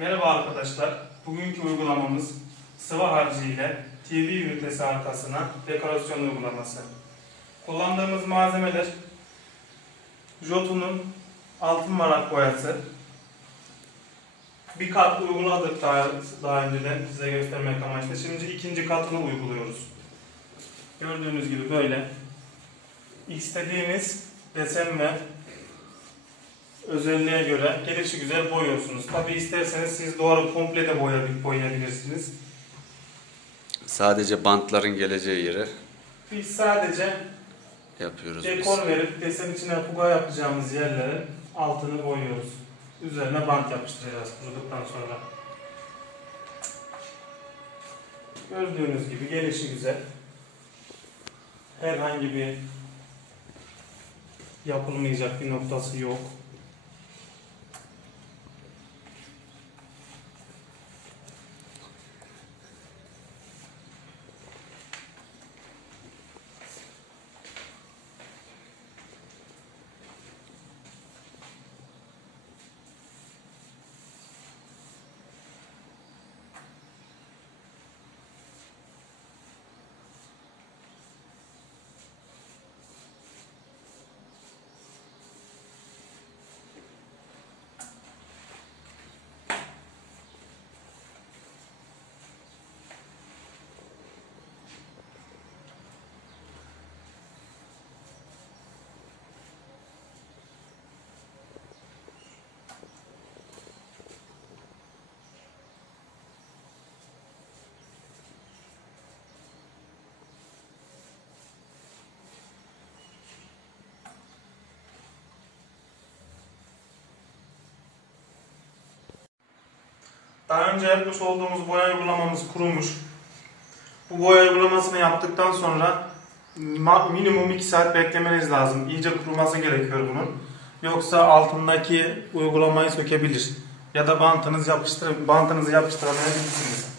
Merhaba arkadaşlar. Bugünkü uygulamamız sıvı harcı ile TV ünitesi arkasına dekorasyon uygulaması. Kullandığımız malzemeler Jotun'un altın varak boyası. Bir kat uyguladık daha önceden size göstermek amaçlı. Şimdi ikinci katını uyguluyoruz. Gördüğünüz gibi böyle istediğiniz desen ve özelliğe göre gelişigüzel boyuyorsunuz. Tabi isterseniz siz duvarı komple de boyayabilirsiniz. Sadece bantların geleceği yere Biz sadece yapıyoruz. Dekor verip desen içine fuga yapacağımız yerlere altını boyuyoruz. Üzerine bant yapıştıracağız kuruduktan sonra. Gördüğünüz gibi gelişigüzel. Herhangi bir yapılmayacak bir noktası yok. Daha önce yapmış olduğumuz boya uygulamamız kurumuş. Bu boya uygulamasını yaptıktan sonra minimum 2 saat beklemeniz lazım. İyice kuruması gerekiyor bunun. Yoksa altındaki uygulamayı sökebilir. Ya da bantınızı yapıştıramayabilirsiniz.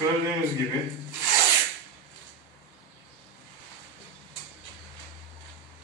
Gördüğünüz gibi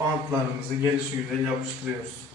bantlarımızı gelişigüzel yapıştırıyoruz.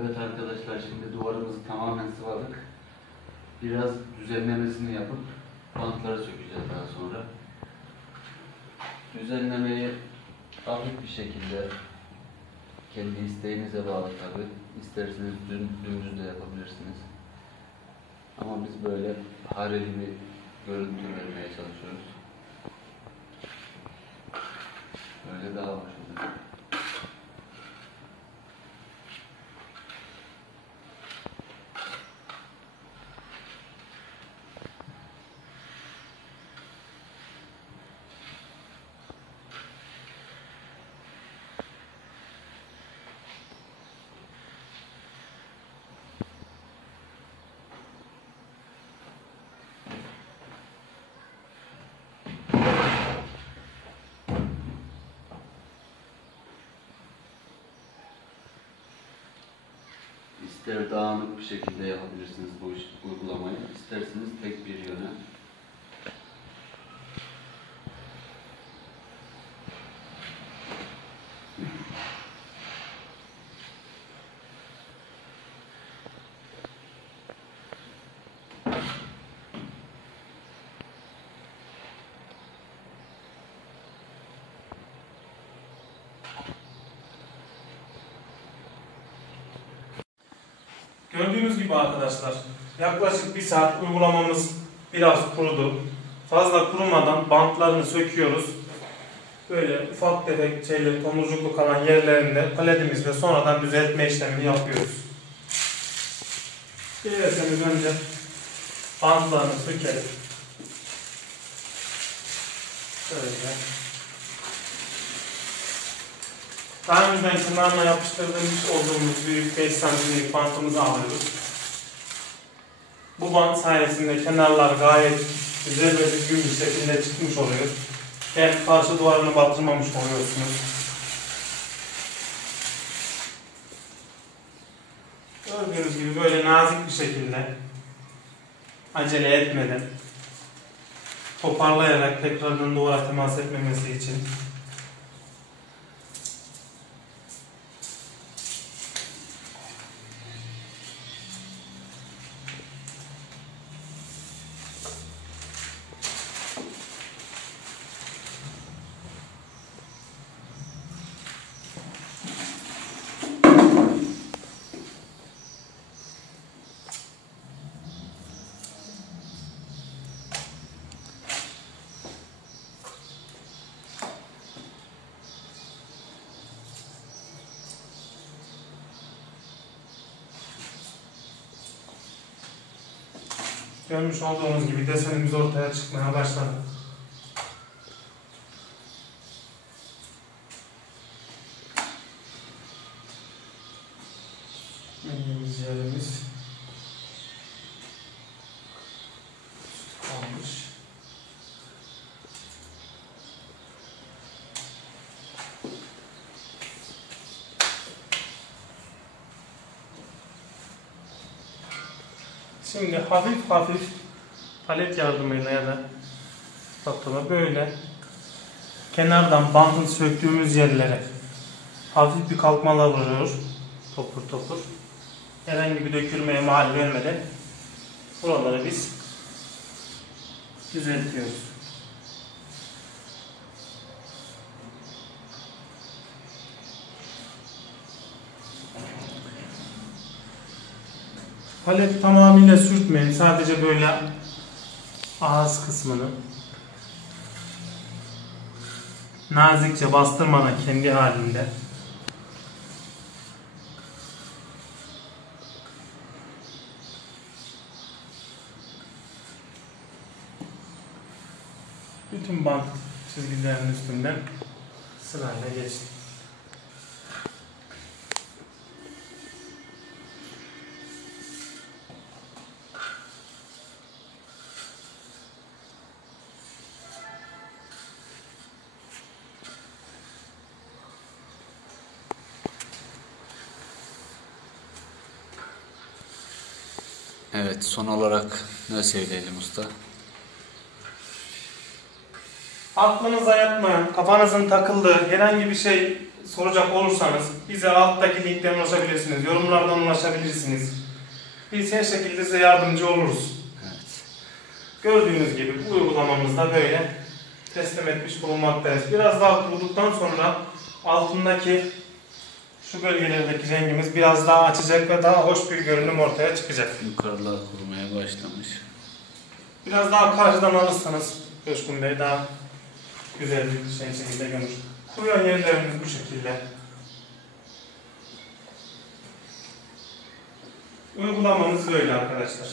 Evet arkadaşlar, şimdi duvarımızı tamamen sıvadık. Biraz düzenlemesini yapıp bantları sökeceğiz daha sonra. Düzenlemeyi hafif bir şekilde, kendi isteğinize bağlı tabi. İsterseniz dümdüz de yapabilirsiniz. Ama biz böyle hareli bir görüntü vermeye çalışıyoruz. Böyle daha hoş oluyor. İster dağınık bir şekilde yapabilirsiniz bu uygulamayı, isterseniz tek bir yöne. Gördüğünüz gibi arkadaşlar, yaklaşık 1 saat uygulamamız biraz kurudu. Fazla kurumadan bantlarını söküyoruz. Böyle ufak tefek şeyler, tomurcuklu kalan yerlerinde paletimizle sonradan düzeltme işlemini yapıyoruz. Dilerseniz önce bantlarını sökelim. Şöyle. Daha önceden kenarına yapıştırdığımız olduğumuz büyük 5 santimlik bantımızı alıyoruz. Bu bant sayesinde kenarlar gayet güzel ve düzgün bir şekilde çıkmış oluyor. Hem karşı duvarını batırmamış oluyorsunuz. Gördüğünüz gibi böyle nazik bir şekilde, acele etmeden, toparlayarak tekrardan duvara temas etmemesi için görmüş olduğunuz gibi desenimiz ortaya çıkmaya başladı. Yediğimiz yerimiz kalmış. Şimdi hafif hafif palet yardımıyla ya da spatula böyle kenardan bantın söktüğümüz yerlere hafif bir kalkmalar vuruyor. Topur topur. Herhangi bir dökülmeye mahal vermeden buraları biz düzeltiyoruz. Palet tamamıyla sürtmeyin. Sadece böyle ağız kısmını nazikçe bastırmadan kendi halinde bütün bant çizgilerinin üstünden sırayla geçin. Evet, son olarak ne söyleyelim usta? Aklınıza yatmayan, kafanızın takıldığı herhangi bir şey soracak olursanız bize alttaki linkten ulaşabilirsiniz. Yorumlardan ulaşabilirsiniz. Biz her şekilde size yardımcı oluruz. Evet. Gördüğünüz gibi bu uygulamamızda böyle teslim etmiş bulunmaktayız. Biraz daha kuruduktan sonra altındaki şu bölgelerdeki rengimiz biraz daha açacak ve daha hoş bir görünüm ortaya çıkacak. Yukarılar kurumaya başlamış. Biraz daha karşıdan alırsanız Coşkun Bey daha güzel bir şekilde görünür. Kuruyan yerlerimiz bu şekilde. Uygulamamız böyle arkadaşlar.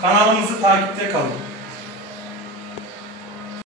Kanalımızı takipte kalın.